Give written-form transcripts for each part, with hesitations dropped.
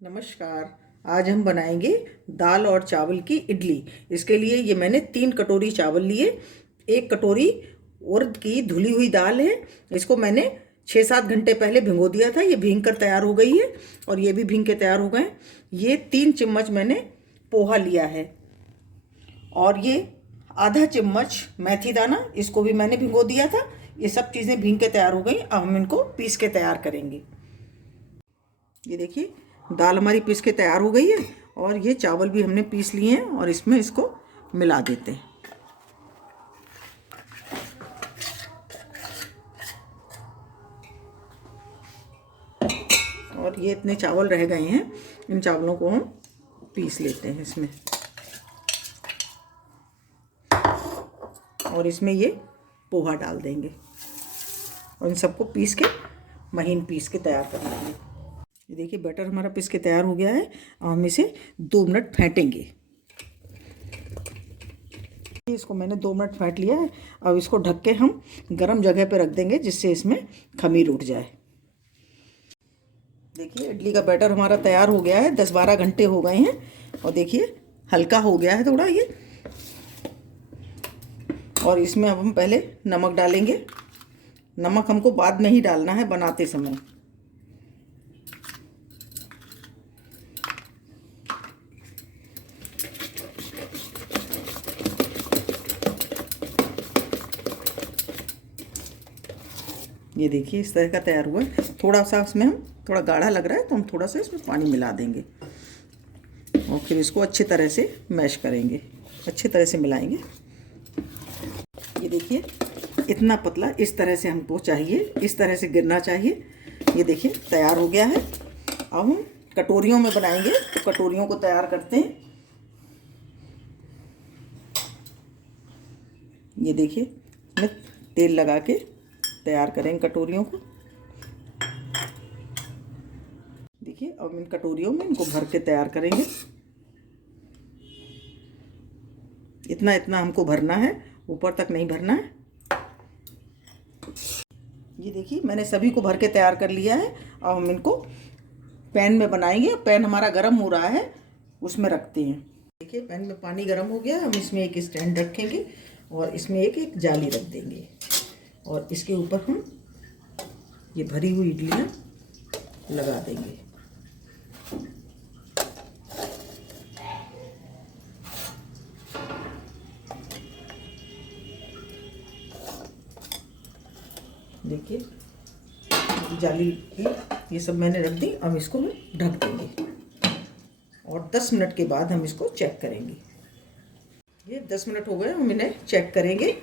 नमस्कार। आज हम बनाएंगे दाल और चावल की इडली। इसके लिए ये मैंने 3 कटोरी चावल लिए, 1 कटोरी उड़द की धुली हुई दाल है। इसको मैंने 6-7 घंटे पहले भिगो दिया था। ये भीग कर तैयार हो गई है और ये भी भीग के तैयार हो गए। ये 3 चम्मच मैंने पोहा लिया है और ये आधा चम्मच मेथी दाना, इसको भी मैंने भिगो दिया था। ये सब चीज़ें भीग के तैयार हो गई। अब हम इनको पीस के तैयार करेंगे। ये देखिए दाल हमारी पीस के तैयार हो गई है और ये चावल भी हमने पीस लिए हैं और इसमें इसको मिला देते हैं। और ये इतने चावल रह गए हैं, इन चावलों को हम पीस लेते हैं इसमें। और इसमें ये पोहा डाल देंगे और इन सबको पीस के महीन पीस के तैयार कर लेंगे। ये देखिए बैटर हमारा पीस के तैयार हो गया है। अब हम इसे 2 मिनट फेंटेंगे। इसको मैंने 2 मिनट फेंट लिया है। अब इसको ढक के हम गर्म जगह पे रख देंगे जिससे इसमें खमीर उठ जाए। देखिए इडली का बैटर हमारा तैयार हो गया है। 10-12 घंटे हो गए हैं और देखिए हल्का हो गया है थोड़ा ये। और इसमें अब हम पहले नमक डालेंगे। नमक हमको बाद में ही डालना है बनाते समय। ये देखिए इस तरह का तैयार हुआ है। थोड़ा सा इसमें हम थोड़ा गाढ़ा लग रहा है तो हम थोड़ा सा इसमें पानी मिला देंगे और फिर इसको अच्छी तरह से मैश करेंगे, अच्छी तरह से मिलाएंगे। ये देखिए इतना पतला इस तरह से हमको चाहिए, इस तरह से गिरना चाहिए। ये देखिए तैयार हो गया है। अब हम कटोरियों में बनाएंगे तो कटोरियों को तैयार करते हैं। ये देखिए इसमें तेल लगा के तैयार करेंगे कटोरियों को। देखिए अब इन कटोरियों में इनको भर के तैयार करेंगे। इतना इतना हमको भरना है, ऊपर तक नहीं भरना है। ये देखिए मैंने सभी को भर के तैयार कर लिया है। अब हम इनको पैन में बनाएंगे। पैन हमारा गर्म हो रहा है, उसमें रखते हैं। देखिए पैन में पानी गर्म हो गया। हम इसमें एक स्टैंड रखेंगे और इसमें एक जाली रख देंगे और इसके ऊपर हम ये भरी हुई इडलियाँ लगा देंगे। देखिए जाली की ये सब मैंने रख दी। अब इसको हम ढक देंगे और 10 मिनट के बाद हम इसको चेक करेंगे। ये 10 मिनट हो गए, हम इन्हें चेक करेंगे।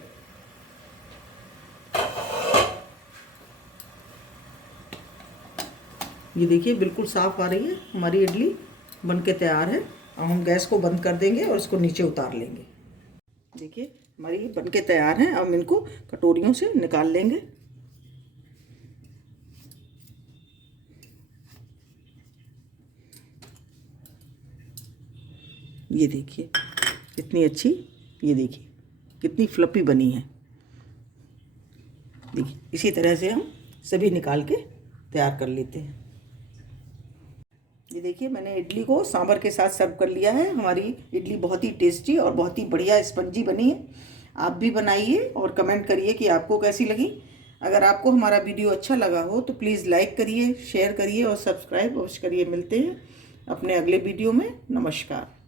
ये देखिए बिल्कुल साफ़ आ रही है, हमारी इडली बनके तैयार है। अब हम गैस को बंद कर देंगे और इसको नीचे उतार लेंगे। देखिए हमारी बनके तैयार है। अब हम इनको कटोरियों से निकाल लेंगे। ये देखिए कितनी अच्छी, ये देखिए कितनी फ्लफी बनी है। देखिए इसी तरह से हम सभी निकाल के तैयार कर लेते हैं। ये देखिए मैंने इडली को सांभर के साथ सर्व कर लिया है। हमारी इडली बहुत ही टेस्टी और बहुत ही बढ़िया स्पंजी बनी है। आप भी बनाइए और कमेंट करिए कि आपको कैसी लगी। अगर आपको हमारा वीडियो अच्छा लगा हो तो प्लीज़ लाइक करिए, शेयर करिए और सब्सक्राइब अवश्य करिए। मिलते हैं अपने अगले वीडियो में। नमस्कार।